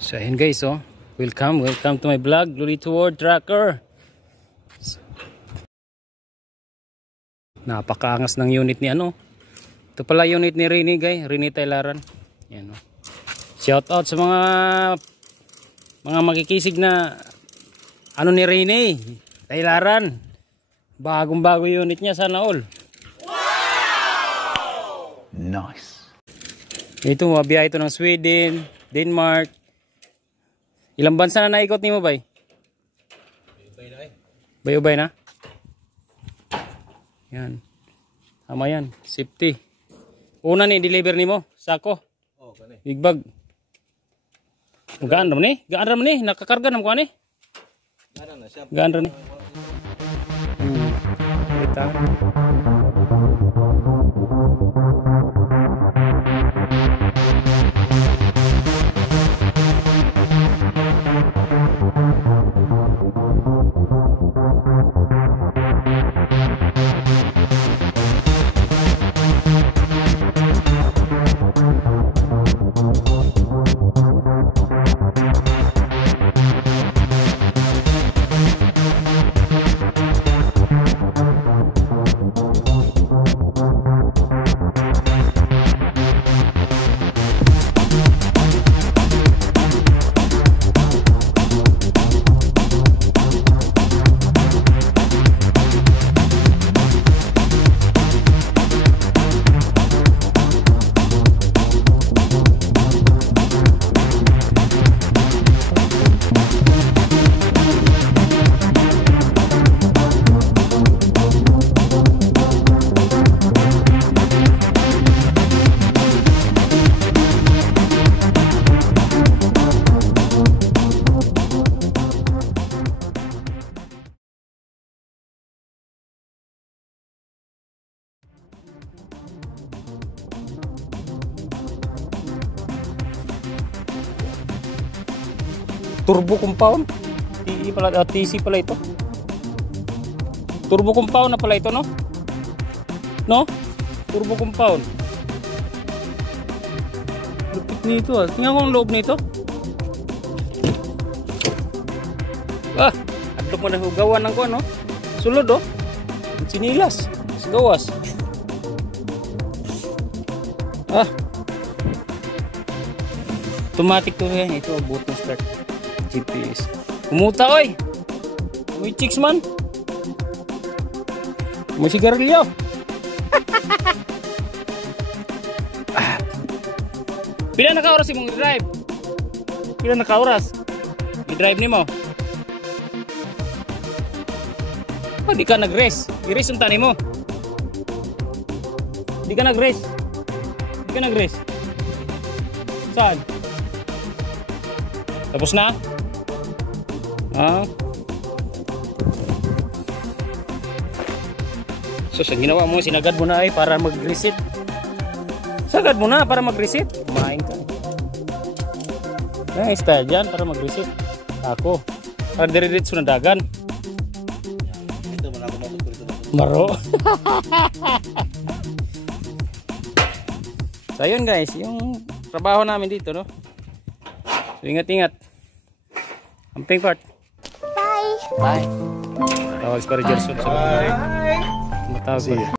So ayun guys, oh. Welcome to my vlog, Lolito World Tracker. Napakaangas ng unit ni ano. Ito pala unit ni Rini, guys, Rini Taylaran. Yan, oh. Shout out sa mga makikisig na ano ni Rini Taylaran. Bagong-bago unit niya, sana all. Wow! Nice. Ito, mabiyahe ito ng Sweden, Denmark. Ilang bansa na naikot ni mo, bay? Bay-ubay na? Yan. Tama yan. Safety. Una ni, deliver ni mo. Sako. Big bag. Gaan ram ni? Gaan ram ni? Nakakarga naman ko ni? Gaan ram ni? Kita. Turbo compound. TC pala ito. Turbo compound na pala ito, no? No? Turbo compound. Lupit nito, ah. Tingnan ko ang loob nito. Ah, adlok mo na hugawan ng ko, no? Sulod, oh. Sinilas. Gawas. Ah. Automatic to yan. Ito, button start. GPS. Umuta, oy! Uy, chicks man! May sigarilyo! Pila naka-oras mong i-drive? Pila naka-oras? I-drive ni mo? Oh, di ka nag-race. I-race yung tani mo. Di ka nag-race. Di ka nag-race. Saan? Tapos na? Ah. So sa ginawa mo, sinagad mo na ay para mag-reset. Sagad mo na para mag-reset. Kumain ka. Nice style dyan para mag-reset. Ako. Para dire-diretso na dagan. Maro. So yun guys, yung trabaho namin dito, no? So ingat-ingat. Amping part. Bye. Tawag para Gerson sa mga matawag.